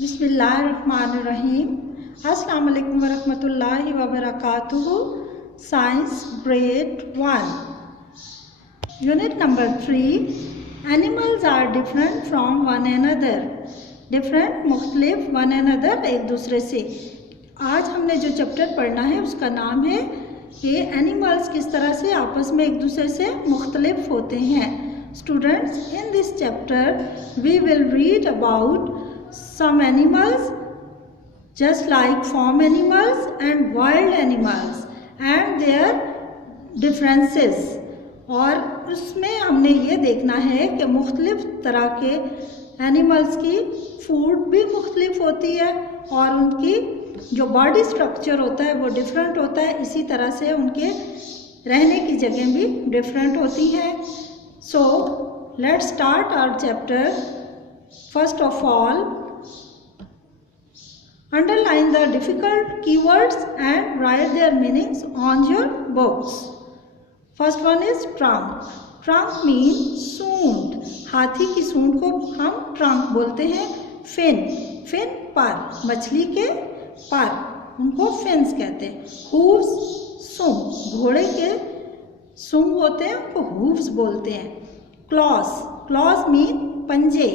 बिस्मिल्लाहिर्रहमानिर्रहीम। अस्सलाम वालेकुम वरहमतुल्लाहि वबरकातुहू। Science grade 1 unit number 3 animals are different from one another. Different मुख्तलिफ वन अनदर एक दूसरे से। आज हमने जो चैप्टर पढ़ना है उसका नाम है कि एनिमल्स किस तरह से आपस में एक दूसरे से मुख्तलिफ होते हैं। Students, in this chapter we will read about some animals just like farm animals and wild animals and their differences। और उसमें हमने ये देखना है कि मुख्तलिफ तरह के एनिमल्स की फूड भी मुख्तलिफ होती है और उनकी जो बॉडी स्ट्रक्चर होता है वो डिफरेंट होता है। इसी तरह से उनके रहने की जगह भी डिफरेंट होती हैं। So let's start our chapter. First of all, underline the difficult keywords and write their meanings on your books. First one is trunk. Trunk means सूंड। हाथी की सूंड को हम ट्रंक बोलते हैं। फिन, फिन पर, मछली के पर, उनको फिन्स कहते हैं। हूव्स, सूंड, घोड़े के सूंड होते हैं, उनको हूव्स बोलते हैं। क्लॉस, क्लॉस मीन पंजे।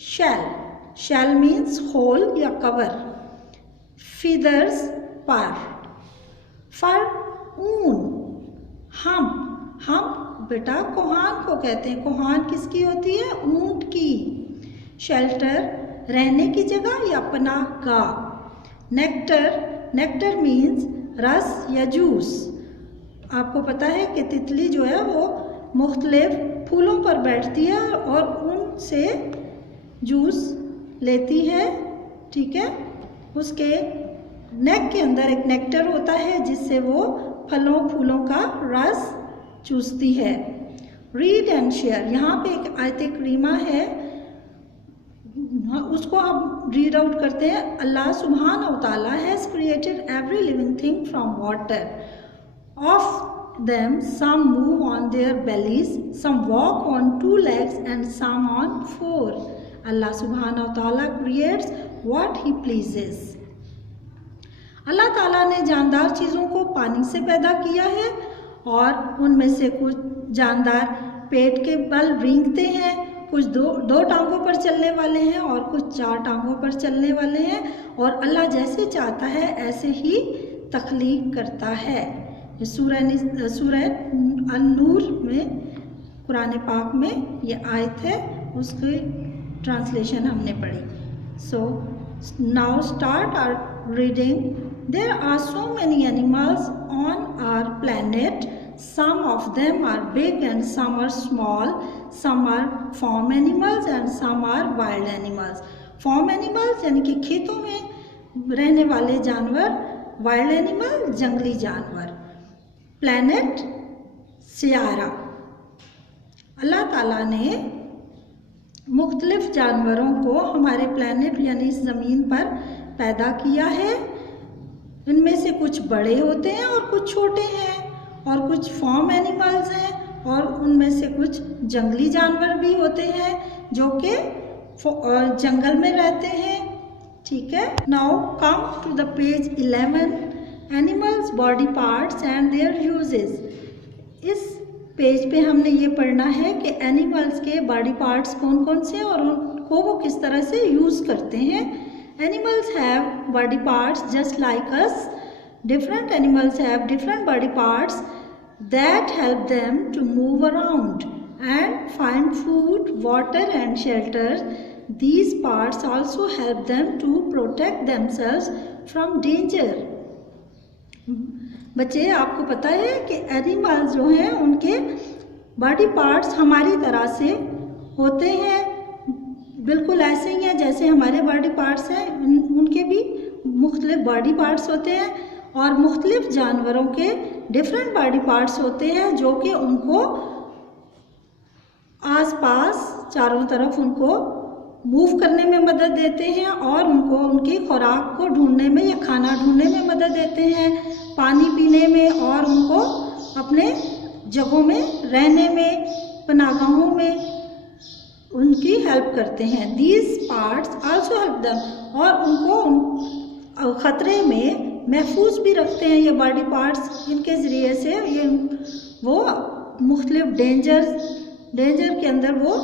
शेल, शेल मीन्स होल या कवर। फीदर्स पर, फर ऊन। हम बेटा कोहान को कहते हैं। कोहान किसकी होती है? ऊंट की। शेल्टर, रहने की जगह या पनाह गाह। नेक्टर, नेक्टर मीन्स रस या जूस। आपको पता है कि तितली जो है वो मुख्तलिफ फूलों पर बैठती है और उनसे जूस लेती है, ठीक है। उसके नेक के अंदर एक नेक्टर होता है जिससे वो फलों फूलों का रस चूसती है। रीड एंड शेयर, यहाँ पे एक आयत करीमा है, उसको हम रीड आउट करते हैं। अल्लाह सुब्हानहू व तआला has created every living thing from water. Of them, some move on their bellies, some walk on 2 legs and some on 4. Allah subhanahu wa ta'ala creates what he pleases. अल्लाह ताला ने जानदार चीज़ों को पानी से पैदा किया है और उनमें से कुछ जानदार पेट के बल रेंगते हैं, कुछ दो टांगों पर चलने वाले हैं और कुछ 4 टांगों पर चलने वाले हैं। और अल्लाह जैसे चाहता है ऐसे ही तख्लीक करता है। सूरह अन-नूर में, कुरान पाक में ये आयत है, उसकी ट्रांसलेशन हमने पढ़ी। So now start our reading. There are so many animals on our planet. Some of them are big and some are small. Some are farm animals and some are wild animals. Farm animals यानी कि खेतों में रहने वाले जानवर, wild animal जंगली जानवर। Planet Sierra, अल्लाह ताला ने मुख्तलिफ जानवरों को हमारे प्लैनेट यानी इस ज़मीन पर पैदा किया है। इनमें से कुछ बड़े होते हैं और कुछ छोटे हैं और कुछ फार्म एनिमल्स हैं और उनमें से कुछ जंगली जानवर भी होते हैं जो कि जंगल में रहते हैं, ठीक है। Now come to the page 11, animals body parts and their uses. इस पेज पे हमने ये पढ़ना है कि एनिमल्स के बॉडी पार्ट्स कौन कौन से हैं और उनको वो किस तरह से यूज़ करते हैं। Animals have body parts just like us. Different animals have different body parts that help them to move around and find food, water and shelter. These parts also help them to protect themselves from danger. बच्चे, आपको पता है कि animals जो हैं उनके body parts हमारी तरह से होते हैं, बिल्कुल ऐसे ही हैं जैसे हमारे बॉडी पार्ट्स हैं। उनके भी मुख्तलिफ बॉडी पार्ट्स होते हैं और मुख्तलिफ जानवरों के डिफरेंट बॉडी पार्ट्स होते हैं जो कि उनको आसपास चारों तरफ उनको मूव करने में मदद देते हैं और उनको उनकी खुराक को ढूंढने में या खाना ढूंढने में मदद देते हैं, पानी पीने में और उनको अपने जगहों में रहने में, पनाहगाहों में उनकी हेल्प करते हैं। These parts also help them, और उनको ख़तरे में महफूज भी रखते हैं ये बॉडी पार्ट्स। इनके ज़रिए से ये वो मुख्तलिफ डेंजर के अंदर वो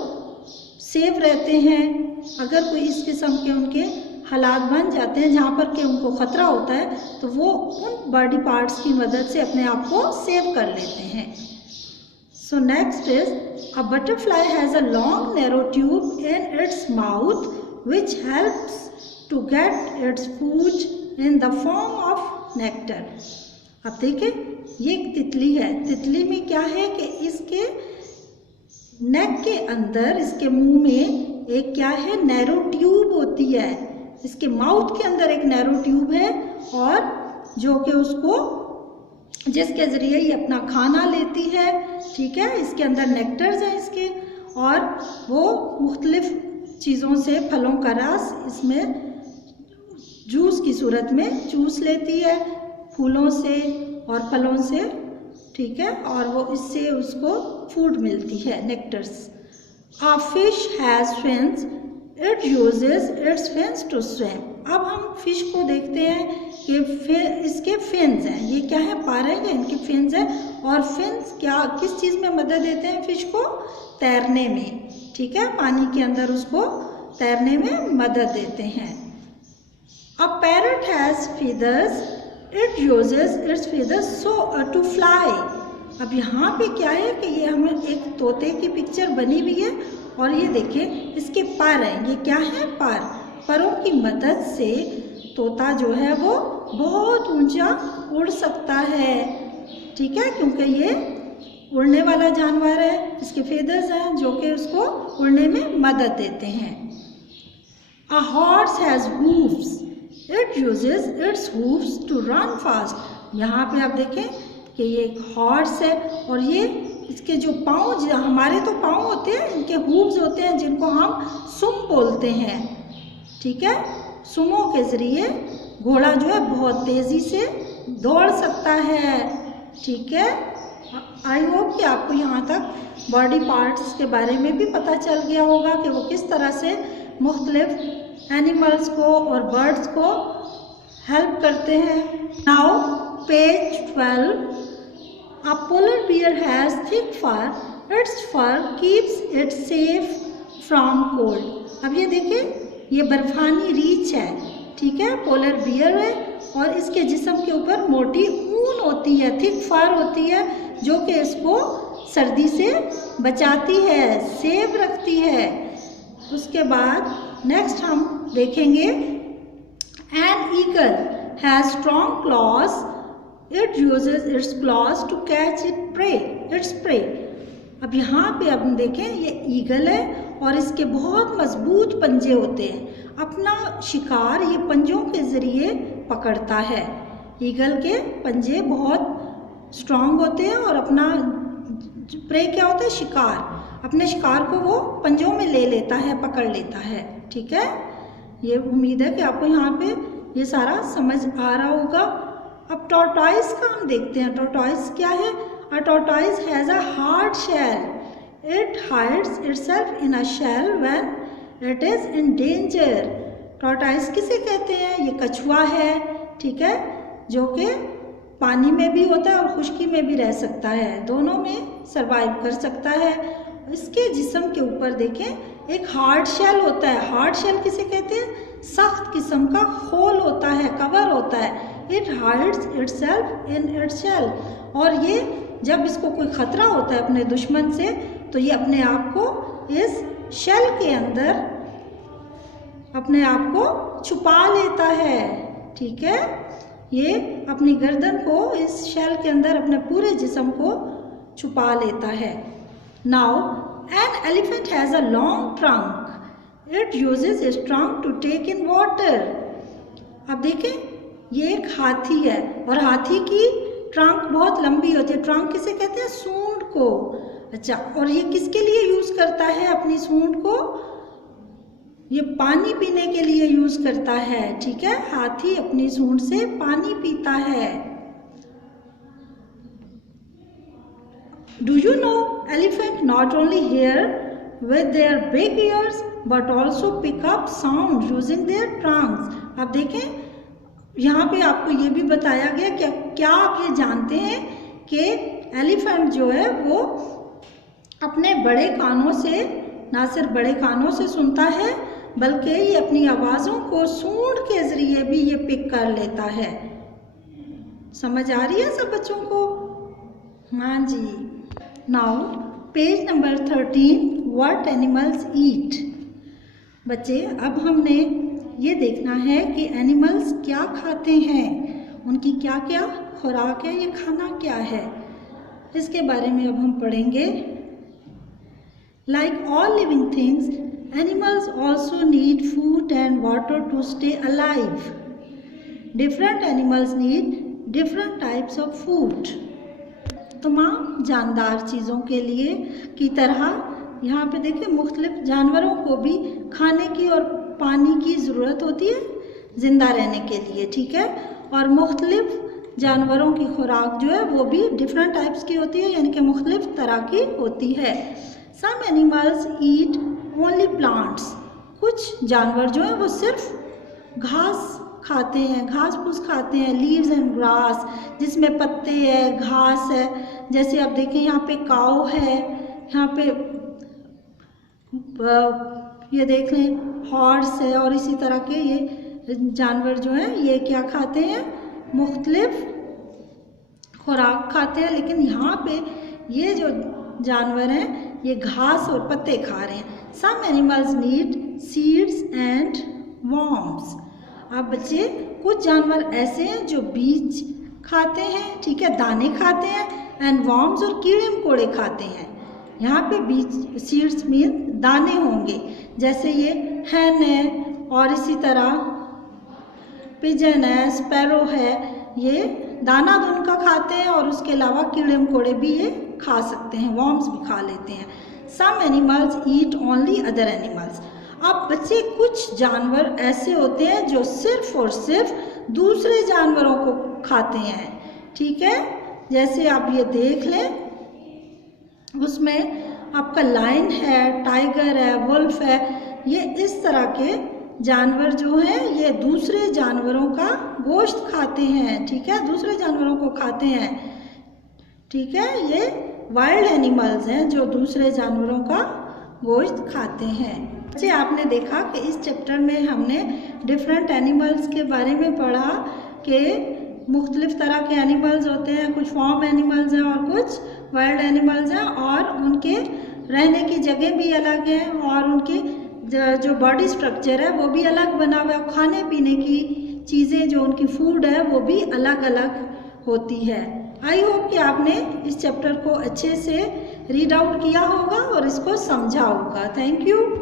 सेफ रहते हैं। अगर कोई इस किस्म के उनके हालात बन जाते हैं जहाँ पर कि उनको ख़तरा होता है, तो वो उन बॉडी पार्ट्स की मदद से अपने आप को सेव कर लेते हैं। So next is a butterfly has a long narrow tube in its mouth which helps to get its food in the form of nectar. अब देखें, ये एक तितली है। तितली में क्या है कि इसके नेक के अंदर, इसके मुंह में एक क्या है, नैरो ट्यूब होती है। इसके माउथ के अंदर एक नैरो ट्यूब है, और जो कि उसको, जिसके ज़रिए ये अपना खाना लेती है। ठीक है, इसके अंदर नेक्टर्स हैं इसके, और वो मुख्तलिफ चीज़ों से, फलों का रस इसमें जूस की सूरत में चूस लेती है, फूलों से और फलों से। ठीक है, और वो इससे उसको फूड मिलती है, nectars. A fish has fins, it uses its fins to swim. अब हम फिश को देखते हैं कि इसके फिन्स हैं। ये क्या है, पारे हैं, इनके फिन्स हैं। और फिन्स क्या, किस चीज़ में मदद देते हैं फिश को? तैरने में। ठीक है, पानी के अंदर उसको तैरने में मदद देते हैं। A parrot has feathers, it uses its feathers to fly. अब यहाँ पे क्या है कि ये हमें एक तोते की पिक्चर बनी हुई है, और ये देखें इसके पर हैं। ये क्या है, परों की मदद से तोता जो है वो बहुत ऊंचा उड़ सकता है। ठीक है, क्योंकि ये उड़ने वाला जानवर है, इसके फेदर्स हैं जो कि उसको उड़ने में मदद देते हैं। A horse has hooves, it uses its hooves to run fast. यहाँ पे आप देखें कि ये एक हॉर्स है, और ये इसके जो पाँव, हमारे तो पाँव होते हैं, इनके हूव्स होते हैं जिनको हम सुम बोलते हैं। ठीक है, सुमों के ज़रिए घोड़ा जो है बहुत तेज़ी से दौड़ सकता है। ठीक है, आई होप कि आपको यहाँ तक बॉडी पार्ट्स के बारे में भी पता चल गया होगा कि वो किस तरह से मुख्तलिफ एनिमल्स को और बर्ड्स को हेल्प करते हैं। Now page 12। A polar bear has thick fur. Its fur keeps it safe from cold. अब ये देखें, ये बर्फानी रीछ है। ठीक है, पोलर बियर है, और इसके जिस्म के ऊपर मोटी ऊन होती है, थिक फर होती है, जो कि इसको सर्दी से बचाती है, सेफ रखती है। उसके बाद नेक्स्ट हम देखेंगे, an eagle has strong claws, it uses its claws to catch its prey. अब यहाँ पे अब हम देखें, ये ईगल है और इसके बहुत मजबूत पंजे होते हैं। अपना शिकार ये पंजों के ज़रिए पकड़ता है। ईगल के पंजे बहुत स्ट्रॉन्ग होते हैं, और अपना प्रे क्या होता है, शिकार, अपने शिकार को वो पंजों में ले लेता है, पकड़ लेता है। ठीक है, ये उम्मीद है कि आपको यहाँ पे ये सारा समझ आ रहा होगा। अब टॉर्टॉइस का हम देखते हैं। टॉर्टॉइस क्या है? A tortoise has a hard shell, it hides itself in a shell when it is in danger. Tortoise किसे कहते हैं? ये कछुआ है, ठीक है, जो कि पानी में भी होता है और खुश्की में भी रह सकता है, दोनों में सरवाइव कर सकता है। इसके जिस्म के ऊपर देखें एक हार्ड शेल होता है। हार्ड शेल किसे कहते हैं? सख्त किस्म का खोल होता है, कवर होता है। It hides itself in its shell, और ये जब इसको कोई ख़तरा होता है अपने दुश्मन से, तो ये अपने आप को इस शेल के अंदर अपने आप को छुपा लेता है। ठीक है, ये अपनी गर्दन को इस शेल के अंदर अपने पूरे जिस्म को छुपा लेता है। Now an elephant has a long trunk, it uses its trunk to take in water. अब देखें, ये एक हाथी है और हाथी की ट्रंक बहुत लंबी होती है। ट्रंक किसे कहते हैं? सूंड को। अच्छा, और ये किसके लिए यूज़ करता है अपनी सूंड को? ये पानी पीने के लिए यूज़ करता है। ठीक है, हाथी अपनी सूंड से पानी पीता है। Do you know elephant not only hear with their big ears but also pick up sound using their trunks. अब देखें यहाँ पे आपको ये भी बताया गया कि क्या आप ये जानते हैं कि एलिफेंट जो है वो अपने बड़े कानों से ना सिर्फ बड़े कानों से सुनता है बल्कि ये अपनी आवाज़ों को सूंड के ज़रिए भी ये पिक कर लेता है। समझ आ रही है सब बच्चों को? हाँ जी। Now page number 13, what animals eat. बच्चे अब हमने ये देखना है कि एनिमल्स क्या खाते हैं, उनकी क्या क्या खुराक है, ये खाना क्या है, इसके बारे में अब हम पढ़ेंगे। Like all living things, animals also need food and water to stay alive. Different animals need different types of food. तमाम जानदार चीज़ों के लिए की तरह यहाँ पे देखिए मुख्तलिफ जानवरों को भी खाने की और पानी की ज़रूरत होती है ज़िंदा रहने के लिए, ठीक है। और मुख्तलिफ जानवरों की खुराक जो है वो भी डिफरेंट टाइप्स की होती है, यानी कि मुख्तलिफ तरह की होती है। Some animals eat only plants. कुछ जानवर जो है वो सिर्फ घास खाते हैं, घास फूस खाते हैं, लीव्स एंड ग्रास, जिसमें पत्ते है, घास है। जैसे आप देखें यहाँ पे काऊ है, यहाँ पे ये देख लें हॉर्स है, और इसी तरह के ये जानवर जो हैं ये क्या खाते हैं, मुख्तलिफ खुराक खाते हैं। लेकिन यहाँ पे ये जो जानवर हैं ये घास और पत्ते खा रहे हैं। Some animals need seeds and worms. अब बच्चे कुछ जानवर ऐसे हैं जो बीज खाते हैं, ठीक है, दाने खाते हैं, एंड वर्म्स और कीड़े मकोड़े खाते हैं। यहाँ पे बीज सीड्स मीन दाने होंगे, जैसे ये हैन है और इसी तरह पिजन है, स्पैरो है, ये दाना तो उनका खाते हैं और उसके अलावा कीड़े मकोड़े भी ये खा सकते हैं, वर्म्स भी खा लेते हैं। Some animals eat only other animals. अब बच्चे कुछ जानवर ऐसे होते हैं जो सिर्फ और सिर्फ दूसरे जानवरों को खाते हैं, ठीक है। जैसे आप ये देख लें, उसमें आपका लायन है, टाइगर है, वुल्फ है, ये इस तरह के जानवर जो हैं ये दूसरे जानवरों का गोश्त खाते हैं, ठीक है, दूसरे जानवरों को खाते हैं, ठीक है। ये वाइल्ड एनिमल्स हैं जो दूसरे जानवरों का गोश्त खाते हैं। बच्चे आपने देखा कि इस चैप्टर में हमने डिफरेंट एनिमल्स के बारे में पढ़ा कि मुख्तलिफ तरह के एनिमल्स होते हैं, कुछ फार्म एनिमल्स हैं और कुछ वाइल्ड एनिमल्स हैं, और उनके रहने की जगह भी अलग है और उनके जो बॉडी स्ट्रक्चर है वो भी अलग बना हुआ है, खाने पीने की चीज़ें जो उनकी फूड है वो भी अलग अलग होती है। आई होप कि आपने इस चैप्टर को अच्छे से रीड आउट किया होगा और इसको समझा होगा। Thank you.